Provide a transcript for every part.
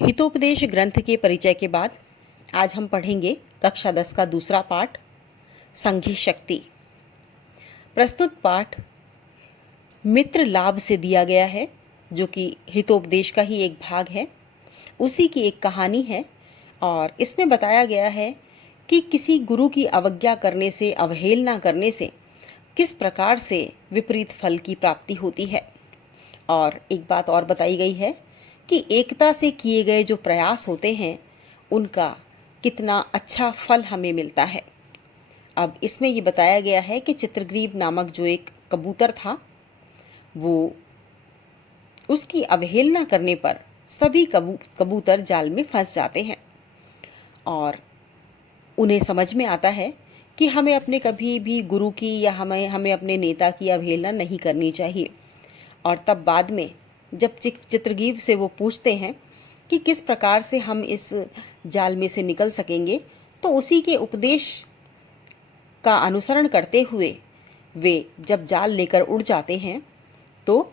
हितोपदेश ग्रंथ के परिचय के बाद आज हम पढ़ेंगे कक्षा 10 का दूसरा पाठ संघी शक्ति। प्रस्तुत पाठ मित्र लाभ से दिया गया है, जो कि हितोपदेश का ही एक भाग है। उसी की एक कहानी है और इसमें बताया गया है कि किसी गुरु की अवज्ञा करने से, अवहेलना करने से किस प्रकार से विपरीत फल की प्राप्ति होती है। और एक बात और बताई गई है कि एकता से किए गए जो प्रयास होते हैं उनका कितना अच्छा फल हमें मिलता है। अब इसमें ये बताया गया है कि चित्रग्रीव नामक जो एक कबूतर था, वो उसकी अवहेलना करने पर सभी कबूतर जाल में फंस जाते हैं और उन्हें समझ में आता है कि हमें अपने कभी भी गुरु की या हमें अपने नेता की अवहेलना नहीं करनी चाहिए। और तब बाद में जब चित्रग्रीव से वो पूछते हैं कि किस प्रकार से हम इस जाल में से निकल सकेंगे, तो उसी के उपदेश का अनुसरण करते हुए वे जब जाल लेकर उड़ जाते हैं तो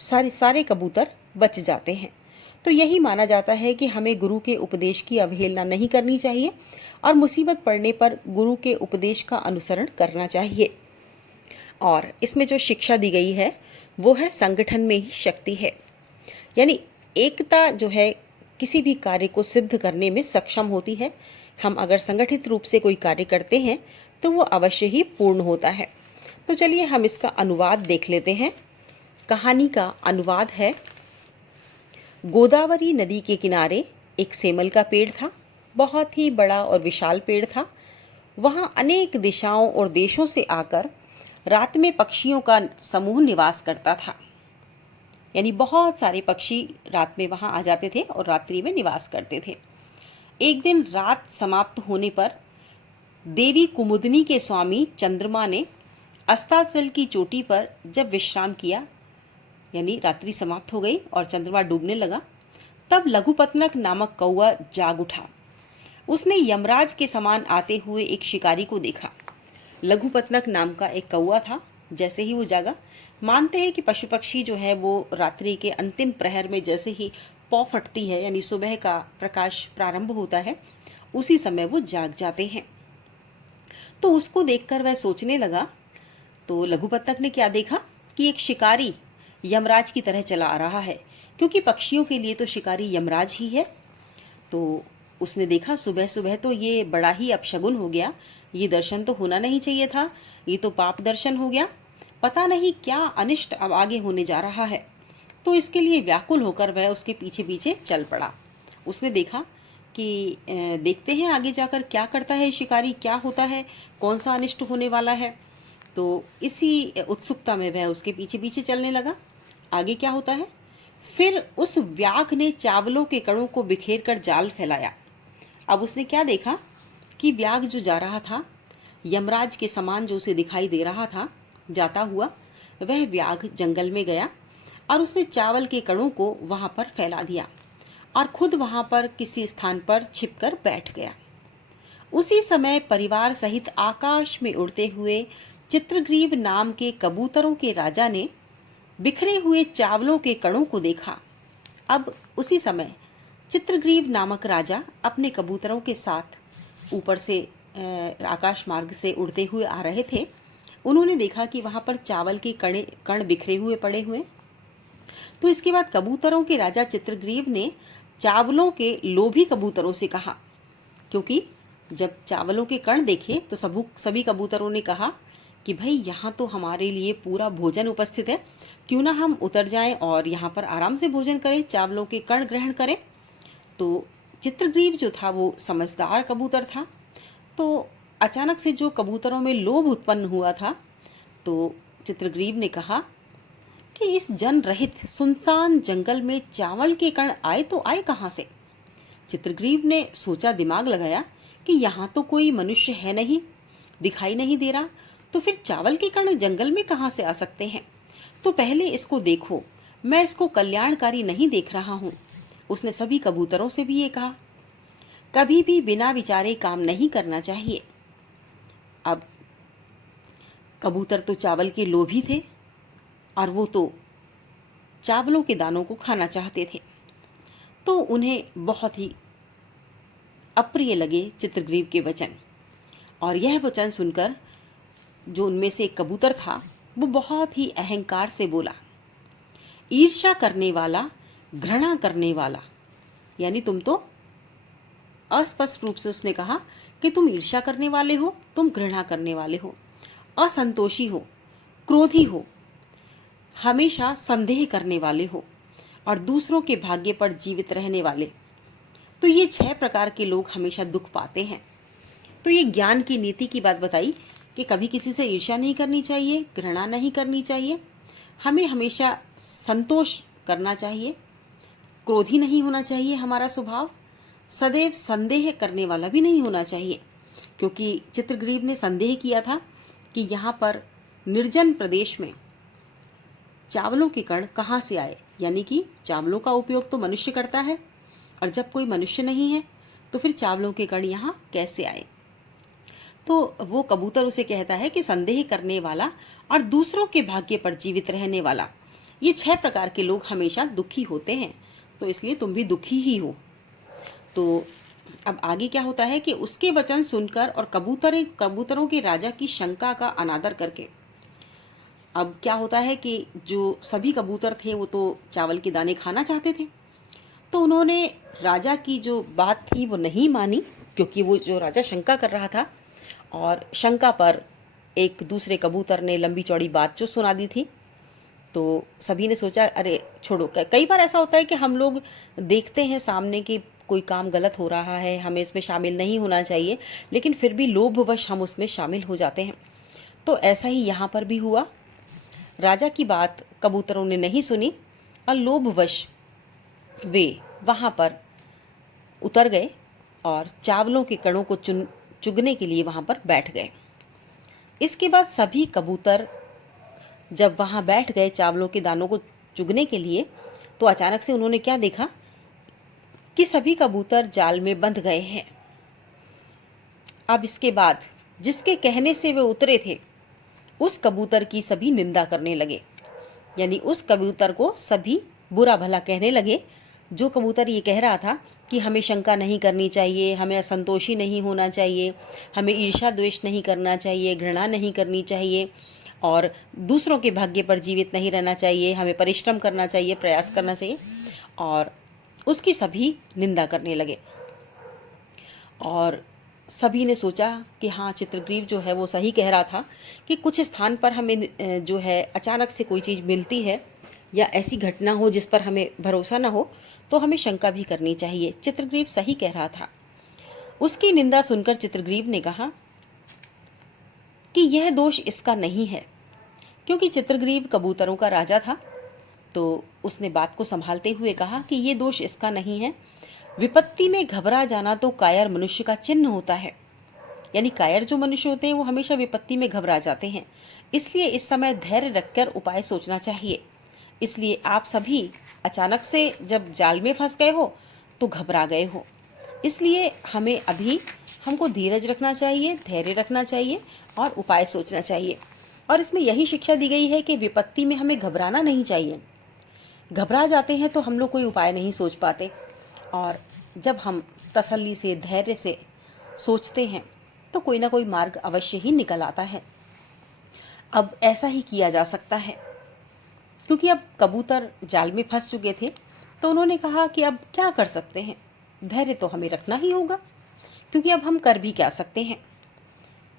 सारे कबूतर बच जाते हैं। तो यही माना जाता है कि हमें गुरु के उपदेश की अवहेलना नहीं करनी चाहिए और मुसीबत पड़ने पर गुरु के उपदेश का अनुसरण करना चाहिए। और इसमें जो शिक्षा दी गई है वो है संगठन में ही शक्ति है, यानी एकता जो है किसी भी कार्य को सिद्ध करने में सक्षम होती है। हम अगर संगठित रूप से कोई कार्य करते हैं तो वो अवश्य ही पूर्ण होता है। तो चलिए हम इसका अनुवाद देख लेते हैं। कहानी का अनुवाद है। गोदावरी नदी के किनारे एक सेमल का पेड़ था। बहुत ही बड़ा और विशाल पेड़ था। वहाँ अनेक दिशाओं और देशों से आकर रात में पक्षियों का समूह निवास करता था, यानी बहुत सारे पक्षी रात में वहां आ जाते थे और रात्रि में निवास करते थे। एक दिन रात समाप्त होने पर देवी कुमुदनी के स्वामी चंद्रमा ने अस्ताचल की चोटी पर जब विश्राम किया, यानी रात्रि समाप्त हो गई और चंद्रमा डूबने लगा, तब लघुपतनक नामक कौआ जाग उठा। उसने यमराज के समान आते हुए एक शिकारी को देखा। लघुपतनक नाम का एक कौआ था। जैसे ही वो जागा, मानते हैं कि पशु पक्षी जो है वो रात्रि के अंतिम प्रहर में जैसे ही पौ फटती है, यानी सुबह का प्रकाश प्रारंभ होता है, उसी समय वो जाग जाते हैं। तो उसको देखकर वह सोचने लगा। तो लघुपतनक ने क्या देखा कि एक शिकारी यमराज की तरह चला आ रहा है, क्योंकि पक्षियों के लिए तो शिकारी यमराज ही है। तो उसने देखा सुबह सुबह तो ये बड़ा ही अपशगुन हो गया, ये दर्शन तो होना नहीं चाहिए था, ये तो पाप दर्शन हो गया, पता नहीं क्या अनिष्ट अब आगे होने जा रहा है। तो इसके लिए व्याकुल होकर वह उसके पीछे पीछे चल पड़ा। उसने देखा कि देखते हैं आगे जाकर क्या करता है शिकारी, क्या होता है, कौन सा अनिष्ट होने वाला है। तो इसी उत्सुकता में वह उसके पीछे पीछे चलने लगा। आगे क्या होता है। फिर उस व्याघ ने चावलों के कणों को बिखेर कर जाल फैलाया। अब उसने क्या देखा कि व्याघ जो जा रहा था, यमराज के समान जो उसे दिखाई दे रहा था जाता हुआ, वह व्याघ जंगल में गया और उसने चावल के कणों को वहां पर फैला दिया और खुद वहां पर किसी स्थान पर छिपकर बैठ गया। उसी समय परिवार सहित आकाश में उड़ते हुए चित्रग्रीव नाम के कबूतरों के राजा ने बिखरे हुए चावलों के कणों को देखा। अब उसी समय चित्रग्रीव नामक राजा अपने कबूतरों के साथ ऊपर से आकाश मार्ग से उड़ते हुए आ रहे थे। उन्होंने देखा कि वहां पर चावल के कण बिखरे हुए पड़े हुए। तो इसके बाद कबूतरों के राजा चित्रग्रीव ने चावलों के लोभी कबूतरों से कहा, क्योंकि जब चावलों के कण देखे तो सभी कबूतरों ने कहा कि भाई यहाँ तो हमारे लिए पूरा भोजन उपस्थित है, क्यों ना हम उतर जाएं और यहाँ पर आराम से भोजन करें, चावलों के कण ग्रहण करें। तो चित्रग्रीव जो था वो समझदार कबूतर था। तो अचानक से जो कबूतरों में लोभ उत्पन्न हुआ था, तो चित्रग्रीव ने कहा कि इस जन रहित सुनसान जंगल में चावल के कण आए तो आए कहाँ से। चित्रग्रीव ने सोचा, दिमाग लगाया कि यहाँ तो कोई मनुष्य है नहीं, दिखाई नहीं दे रहा, तो फिर चावल के कण जंगल में कहाँ से आ सकते हैं। तो पहले इसको देखो, मैं इसको कल्याणकारी नहीं देख रहा हूँ। उसने सभी कबूतरों से भी ये कहा। कभी भी बिना विचारे काम नहीं करना चाहिए। अब कबूतर तो चावल के लोभी थे और वो तो चावलों के दानों को खाना चाहते थे। तो उन्हें बहुत ही अप्रिय लगे चित्रग्रीव के वचन। और यह वचन सुनकर जो उनमें से एक कबूतर था वो बहुत ही अहंकार से बोला, ईर्ष्या करने वाला, घृणा करने वाला। यानी तुम तो, अस्पष्ट रूप से उसने कहा कि तुम ईर्ष्या करने वाले हो, तुम घृणा करने वाले हो, असंतोषी हो, क्रोधी हो, हमेशा संदेह करने वाले हो और दूसरों के भाग्य पर जीवित रहने वाले। तो ये 6 प्रकार के लोग हमेशा दुख पाते हैं। तो ये ज्ञान की नीति की बात बताई कि कभी किसी से ईर्ष्या नहीं करनी चाहिए, घृणा नहीं करनी चाहिए, हमें हमेशा संतोष करना चाहिए, क्रोधी नहीं होना चाहिए हमारा स्वभाव, सदैव संदेह करने वाला भी नहीं होना चाहिए। क्योंकि चित्रग्रीव ने संदेह किया था कि यहाँ पर निर्जन प्रदेश में चावलों के कण कहाँ से आए, यानी कि चावलों का उपयोग तो मनुष्य करता है और जब कोई मनुष्य नहीं है तो फिर चावलों के कण यहाँ कैसे आए। तो वो कबूतर उसे कहता है कि संदेह करने वाला और दूसरों के भाग्य पर जीवित रहने वाला, ये 6 प्रकार के लोग हमेशा दुखी होते हैं, तो इसलिए तुम भी दुखी ही हो। तो अब आगे क्या होता है कि उसके वचन सुनकर और कबूतरों के राजा की शंका का अनादर करके, अब क्या होता है कि जो सभी कबूतर थे वो तो चावल के दाने खाना चाहते थे, तो उन्होंने राजा की जो बात थी वो नहीं मानी, क्योंकि वो जो राजा शंका कर रहा था और शंका पर एक दूसरे कबूतर ने लंबी चौड़ी बात जो सुना दी थी। तो सभी ने सोचा अरे छोड़ो, कई बार ऐसा होता है कि हम लोग देखते हैं सामने कि कोई काम गलत हो रहा है, हमें इसमें शामिल नहीं होना चाहिए, लेकिन फिर भी लोभवश हम उसमें शामिल हो जाते हैं। तो ऐसा ही यहाँ पर भी हुआ। राजा की बात कबूतरों ने नहीं सुनी और लोभवश वे वहाँ पर उतर गए और चावलों के कणों को चुगने के लिए वहाँ पर बैठ गए। इसके बाद सभी कबूतर जब वहाँ बैठ गए चावलों के दानों को चुगने के लिए, तो अचानक से उन्होंने क्या देखा कि सभी कबूतर जाल में बंध गए हैं। अब इसके बाद जिसके कहने से वे उतरे थे उस कबूतर की सभी निंदा करने लगे, यानी उस कबूतर को सभी बुरा भला कहने लगे। जो कबूतर ये कह रहा था कि हमें शंका नहीं करनी चाहिए, हमें असंतोषी नहीं होना चाहिए, हमें ईर्ष्या द्वेष नहीं करना चाहिए, घृणा नहीं करनी चाहिए और दूसरों के भाग्य पर जीवित नहीं रहना चाहिए, हमें परिश्रम करना चाहिए, प्रयास करना चाहिए, और उसकी सभी निंदा करने लगे। और सभी ने सोचा कि हाँ, चित्रग्रीव जो है वो सही कह रहा था कि कुछ स्थान पर हमें जो है अचानक से कोई चीज़ मिलती है या ऐसी घटना हो जिस पर हमें भरोसा ना हो तो हमें शंका भी करनी चाहिए। चित्रग्रीव सही कह रहा था। उसकी निंदा सुनकर चित्रग्रीव ने कहा कि यह दोष इसका नहीं है, क्योंकि चित्रग्रीव कबूतरों का राजा था। तो उसने बात को संभालते हुए कहा कि ये दोष इसका नहीं है। विपत्ति में घबरा जाना तो कायर मनुष्य का चिन्ह होता है, यानी कायर जो मनुष्य होते हैं वो हमेशा विपत्ति में घबरा जाते हैं, इसलिए इस समय धैर्य रखकर उपाय सोचना चाहिए। इसलिए आप सभी अचानक से जब जाल में फंस गए हो तो घबरा गए हो, इसलिए हमें अभी हमको धीरज रखना चाहिए, धैर्य रखना चाहिए और उपाय सोचना चाहिए। और इसमें यही शिक्षा दी गई है कि विपत्ति में हमें घबराना नहीं चाहिए। घबरा जाते हैं तो हम लोग कोई उपाय नहीं सोच पाते, और जब हम तसल्ली से, धैर्य से सोचते हैं तो कोई ना कोई मार्ग अवश्य ही निकल आता है। अब ऐसा ही किया जा सकता है, क्योंकि अब कबूतर जाल में फंस चुके थे, तो उन्होंने कहा कि अब क्या कर सकते हैं, धैर्य तो हमें रखना ही होगा, क्योंकि अब हम कर भी क्या सकते हैं।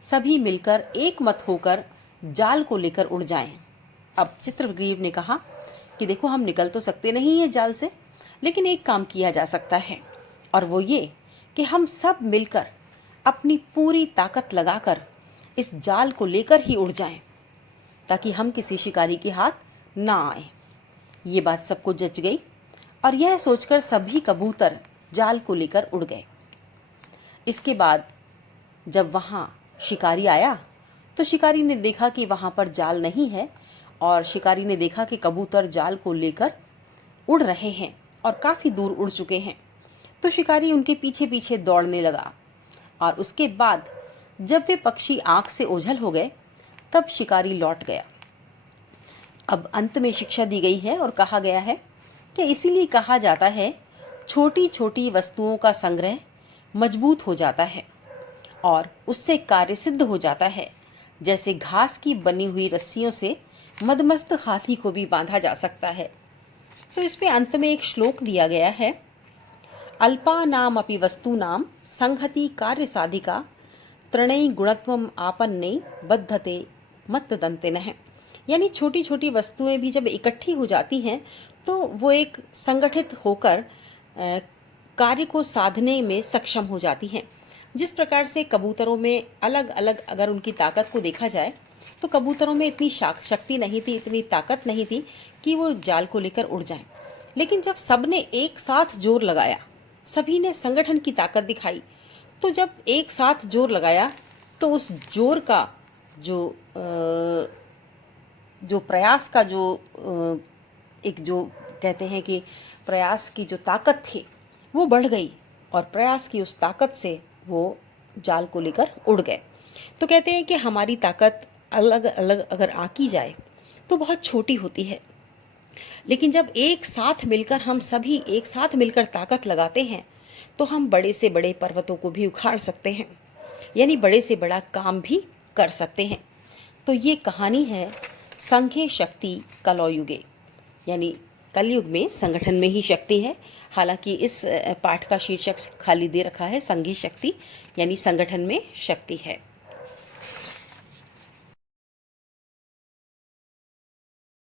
सभी मिलकर एक मत होकर जाल को लेकर उड़ जाएं। अब चित्रग्रीव ने कहा कि देखो, हम निकल तो सकते नहीं हैं जाल से, लेकिन एक काम किया जा सकता है, और वो ये कि हम सब मिलकर अपनी पूरी ताकत लगाकर इस जाल को लेकर ही उड़ जाएं, ताकि हम किसी शिकारी के हाथ ना आए। ये बात सबको जच गई और यह सोचकर सभी कबूतर जाल को लेकर उड़ गए। इसके बाद जब वहाँ शिकारी आया तो शिकारी ने देखा कि वहाँ पर जाल नहीं है, और शिकारी ने देखा कि कबूतर जाल को लेकर उड़ रहे हैं और काफ़ी दूर उड़ चुके हैं। तो शिकारी उनके पीछे पीछे दौड़ने लगा, और उसके बाद जब वे पक्षी आँख से ओझल हो गए तब शिकारी लौट गया। अब अंत में शिक्षा दी गई है और कहा गया है कि इसीलिए कहा जाता है छोटी छोटी वस्तुओं का संग्रह मजबूत हो जाता है और उससे कार्य सिद्ध हो जाता है। जैसे घास की बनी हुई रस्सियों से मदमस्त हाथी को भी बांधा जा सकता है। तो इस पे अंत में एक श्लोक दिया गया है, अल्पानाम अपि वस्तूनाम संहति कार्य साधिका त्रणय गुणत्वम आपन्ने बद्धते मत्तदंतिनः। यानी छोटी छोटी वस्तुएं भी जब इकट्ठी हो जाती हैं तो वो एक संगठित होकर कार्य को साधने में सक्षम हो जाती हैं। जिस प्रकार से कबूतरों में अलग अलग अगर उनकी ताकत को देखा जाए तो कबूतरों में इतनी शक्ति नहीं थी, इतनी ताकत नहीं थी कि वो जाल को लेकर उड़ जाएं। लेकिन जब सबने एक साथ जोर लगाया, सभी ने संगठन की ताकत दिखाई, तो जब एक साथ जोर लगाया तो उस जोर का जो प्रयास का एक जो कहते हैं कि प्रयास की जो ताकत थी वो बढ़ गई और प्रयास की उस ताकत से वो जाल को लेकर उड़ गए। तो कहते हैं कि हमारी ताकत अलग अलग अगर आंकी जाए तो बहुत छोटी होती है, लेकिन जब एक साथ मिलकर हम सभी एक साथ मिलकर ताकत लगाते हैं तो हम बड़े से बड़े पर्वतों को भी उखाड़ सकते हैं, यानी बड़े से बड़ा काम भी कर सकते हैं। तो ये कहानी है संघे शक्ति कलौयुगे, यानी कलयुग में संगठन में ही शक्ति है। हालांकि इस पाठ का शीर्षक खाली दे रखा है संघे शक्ति, यानी संगठन में शक्ति है।